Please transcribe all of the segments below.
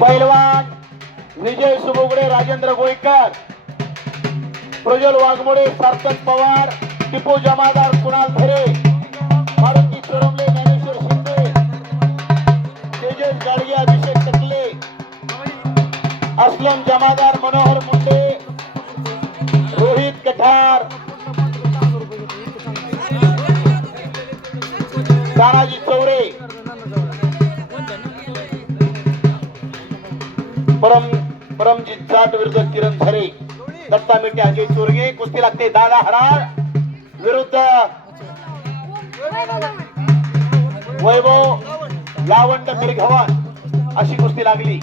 पैलवान विजय सुबुगडे, राजेंद्र गोईकर, प्रज्वल वाघमोडे, सार्थक पवार, टिपू जमादार, कुणाल धरे, मारुती चोरमले, ज्ञानेश्वर शिंदे, तेजस गाडगे, अभिषेक टकले, असलम जमादार, मनोहर मुंडे, रोहित कठार, तानाजी चौरे, परमजीत जाट विरुद्ध किरण झरे, दत्ता मेटे, अजय चोरगे. कुस्ती लागते दादा हराळ विरुद्ध वैभव लावंड मिरघवान अशी कुस्ती लागली.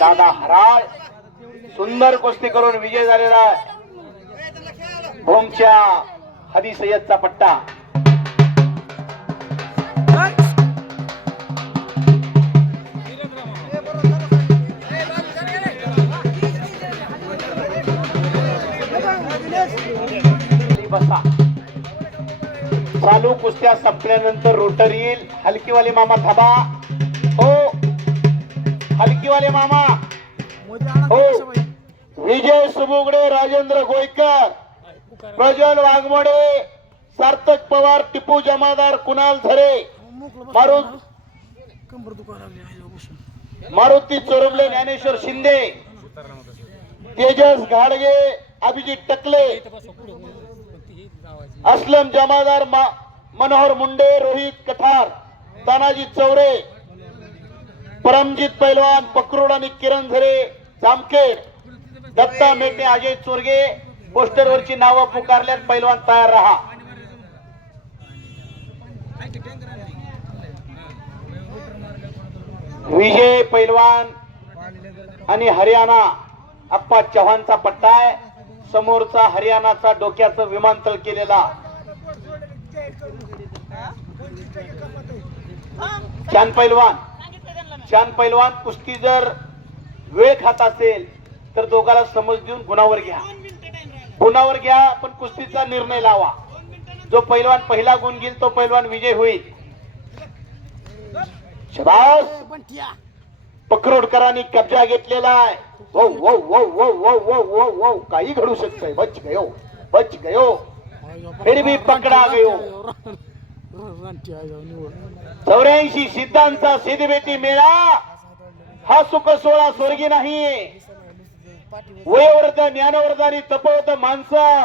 दादा हराळ सुंदर कुस्ती करून विजय झालेला भोमच्या हदी सय्यदचा पट्टा. बसा. चालू कुस्त्या संपल्यानंतर रोटर येईल. हलकीवाले मामा थांबा. हो हलकीवाले मामा. हो विजय सुबुगडे, राजेंद्र गोईकर, प्रज्वल वाघमोडे, सार्थक पवार, टिपू जमादार, कुणाल झरे, मारुती चोरमले, ज्ञानेश्वर शिंदे, तेजस घाडगे, अभिजित टकले, असलम जमादार, मनोहर मुंडे, रोहित कठार, तानाजी चौरे, परमजीत पैलवान, पकरोड आणि किरण झरे, जामखेड, दत्ता मेटे, अजय चोरगे. पोस्टरवरची नावं पुकारल्यात. पैलवान तयार रहा. विजय पैलवान आणि हरियाणा अप्पा चव्हाणचा पट्टा आहे. समोरचा हरियाणाचा डोक्याचं विमानतळ केलेला चान पैलवान कुस्ती जर वेळ खात असेल तर दोघाला समज देऊन गुणावर घ्या. पण कुस्तीचा निर्णय लावा. जो पैलवान पहिला गुण घेईल तो पैलवान विजय होईल. शबास. पकरोडकरांनी कब्जा घेतलेला आहे. वो वो वो वो वो वो वो वो काही घडू शकतंय. बच गयो फिर भी पकडा गयो. 84 सिद्धांचा सिद्धबेटी मेळा हा सुख सोहळा स्वर्गी नाही. वयोवर्ध, ज्ञानवर्ध आणि तपवत माणसं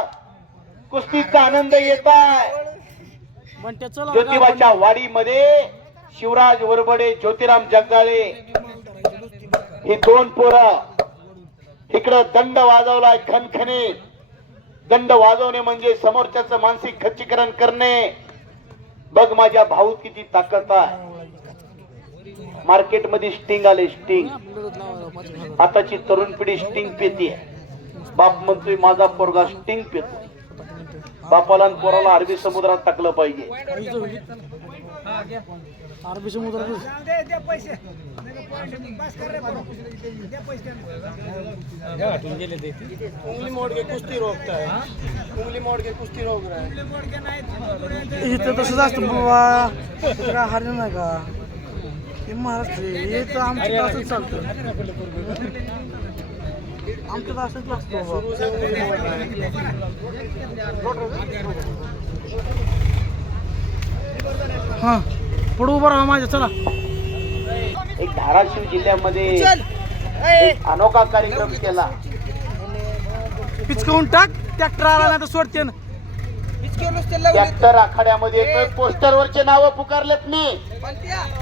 कुस्तीचा आनंद येताय. ज्योतिबाच्या वाडीमध्ये शिवराज वरबडे, ज्योतिराम जगदाळे ही दोन पोरं इकडं दंड वाजवलाय. खनखने दंड वाजवणे म्हणजे समोरच्याचं मानसिक खच्चीकरण करणे. बघ माझ्या भाऊत किती ताकद आहे. मार्केटमध्ये स्टिंग आले, स्टिंग. आताची तरुण पिढी स्टिंग पिते. बाप म्हणतोय माझा पोरगा स्टिंग पितो. बापाला आणि पोराला अरबी समुद्रात टाकलं पाहिजे. अरबी समुद्रात उंगली मोड़ के कुश्ती रोकता है. उंगली मोड़ के कुश्ती रोक रहा है. इथं तसंच असतं बाबा. काय हरियाणा नाही का हे महाराष्ट्र. हे तर आमच्या असंच चालतं. आमचं असंच लागतं. हा पुढे उभं राहा माझ्या. चला एक धाराशिव जिल्ह्यामध्ये एक अनोखा कार्यक्रम केला. पिचकवून टाक. ट्रॅक्टर आला नाही तर सोडते ना. ट्रॅक्टर आखाड्यामध्ये येतोय. पोस्टरवरचे नाव पुकारलेत मी.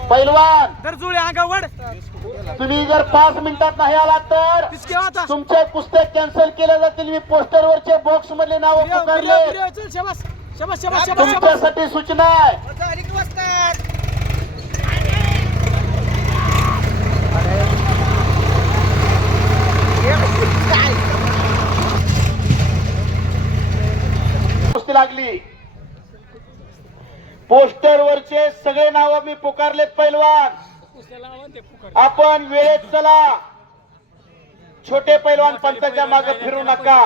पैलवान तर जुळे आगावड. तुम्ही जर 5 मिनिटात नाही आलात तर तुमच्या कुस्त्या कॅन्सल केल्या जातील. मी पोस्टरवरचे बॉक्स मधले नाव पुकारले. तुमच्यासाठी सूचना आहे. कुस्ती लागली. पोस्टरवरचे सगळे नाव मी पुकारलेत. पैलवान आपण वेळेत चला. छोटे पैलवान पंचाच्या मागे फिरू नका.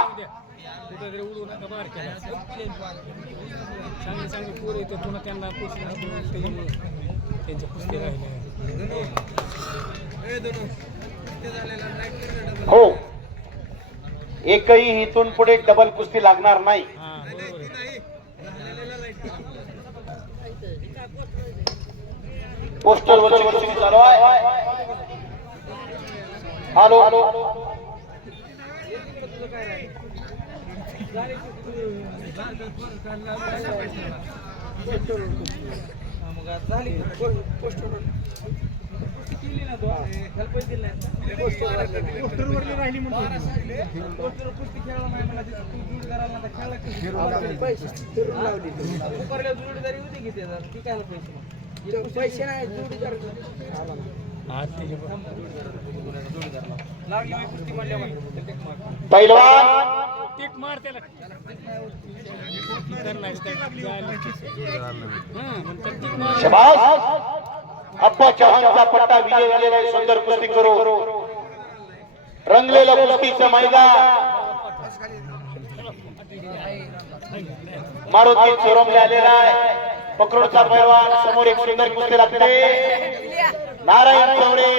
हो एकही इथून पुढे डबल कुस्ती लागणार नाही. पोस्टर वर कुस्ती चालू आहे. हॅलो पैसे नाही जोडीदार पैलवान शबास. अप्पा चव्हाणचा पट्टा विजय झालेला आहे. सुंदर कुस्ती करू. रंगलेलं कुस्तीचं मैदान. मारुती चोरमले आलेला आहे. पकडोडचा पैलवान समोर एक सुंदर कुस्ती लागते. नारायण चौरे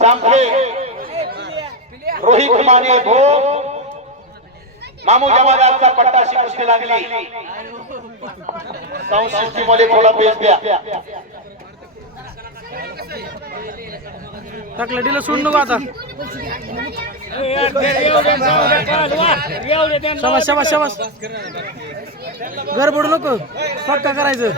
चांपले रोहित माने भोग मामू जमादारचा पट्टाशी कुस्ती लागली. साऊंड सिस्टीम मध्ये थोडा बेस द्या. टाकलं दिलं सोडून नको आता. शाबास शाबास शाबास. गडबड नको. पक्का करायचं.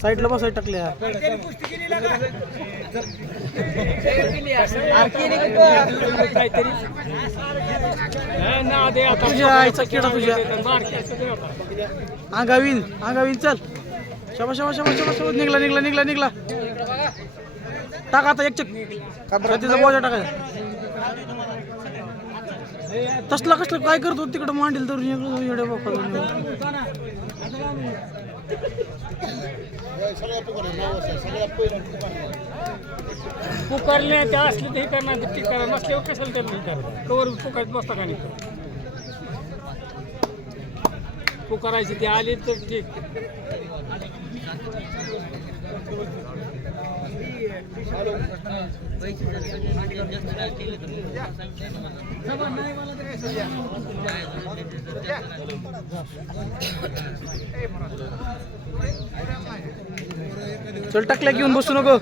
साईडला बसाय टाकल्या. तुझ्या आईचा किडा तुझ्या अंगावीन अंगावीन. चल शाबास शाबास शाबास शाबास. निघला निघला निघला निघला. टाका आता एक चक. तिचा बोजा टाकायचा. तसला कसलं काय करतो तिकडं मांडील तर येड्या बापा. पुकारले ते असले ते करणार ते करा. नसल्यावर कशाला त्यांना कवर पुकारत बसता का नाही. पुकारायचे ते आले तर ठीक. चल टाकल्या घेऊन बसू नको.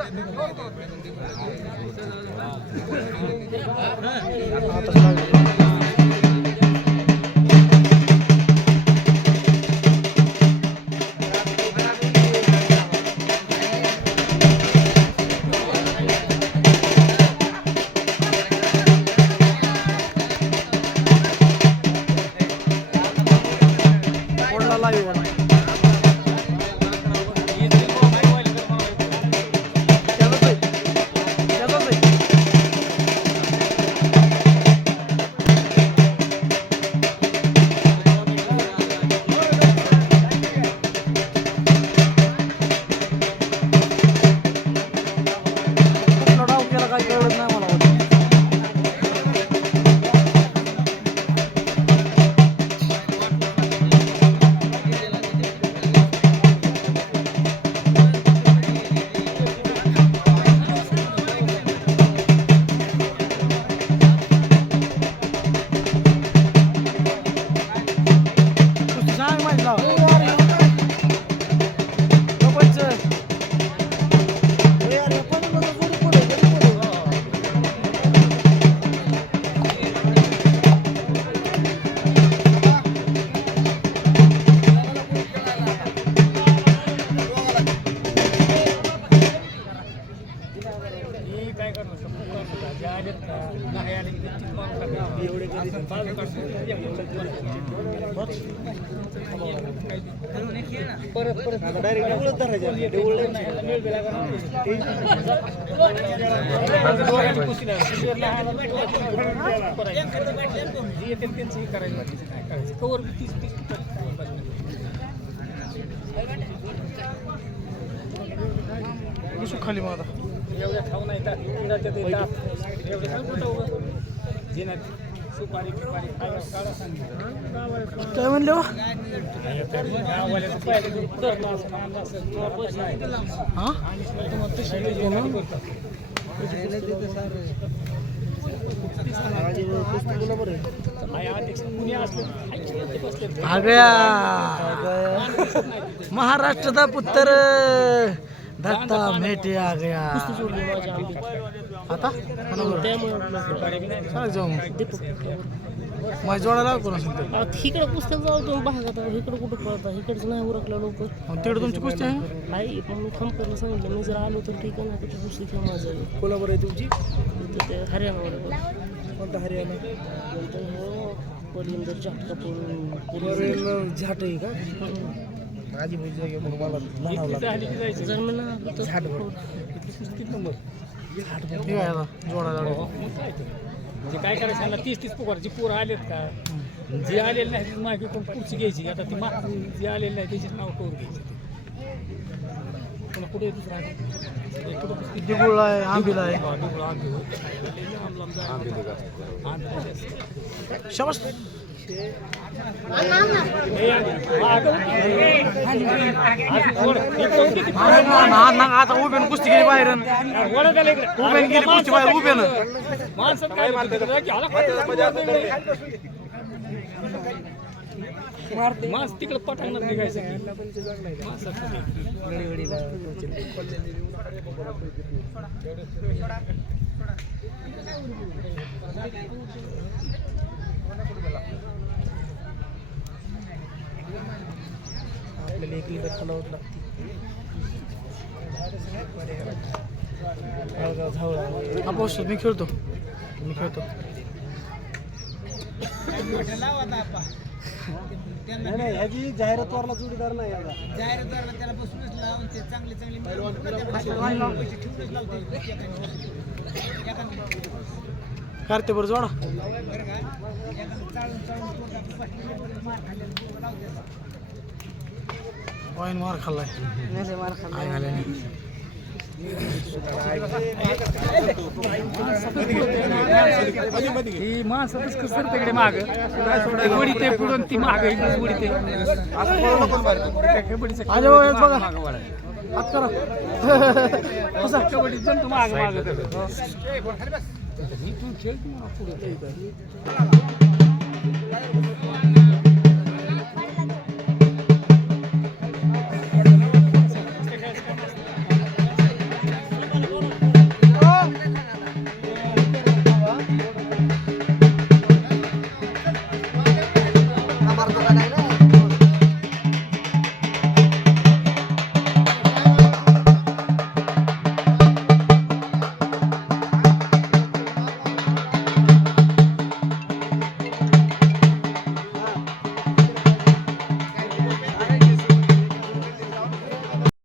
खाली माझा एवढ्या खाऊ नाही एवढे सुपारी बिपारी काढा सांगितलं काय म्हणले हो? महाराष्ट्र का पुत्र दत्ता मेटे आ गया आता जाऊ माझ्या जोडाला कोण असेल इकडे पुस्तक जाऊ तुम्ही भागात इकडे कुठं पळता इकडचं नाही उरकलं लोक तिकडे तुमची कुस्ती आहे नाही पण मी खंपरला सांगितलं मी जर आलो तर ठीक आहे ना त्याची पुस्तक किंवा माझं कोणावर आहे तुमची ते हरियाणावर कोणता हरियाणा नंतर परिंदर झटका झाट आहे का माझी मुलगी मला जर मी ना जोडा म्हणजे काय करायचं यांना 30-30 पुकारची पोरं आलेत का जे आलेले नाही ती मागे कोण पुढची घ्यायची आता ती जे आलेले नाही त्याचीच नाव कवर घ्यायची पुन्हा कुठे दुसरा दिगुळला आहे आंबीला आहे शाबास आता उभ्यानं कुस्ती गेली बाहेर उभ्यानं गेली कुस्ती बाहेर उभ्यानं माणसं काय माणस तिकडे पटांगणात निघायचं आपल्याला एक लिटर खालावत लागते मी खेळतो ह्याची जाहिरातवारला जोडीदार नाही जाहिरातदारला त्याला बसूनच लावून ते चांगले करते बरं जोडा वाईन मार खाल्लाय ही माणसातच कसं तिकडे माग उडी ते पुढून ती माग उडी ते बघा हात करा कबड्डी जण माग माग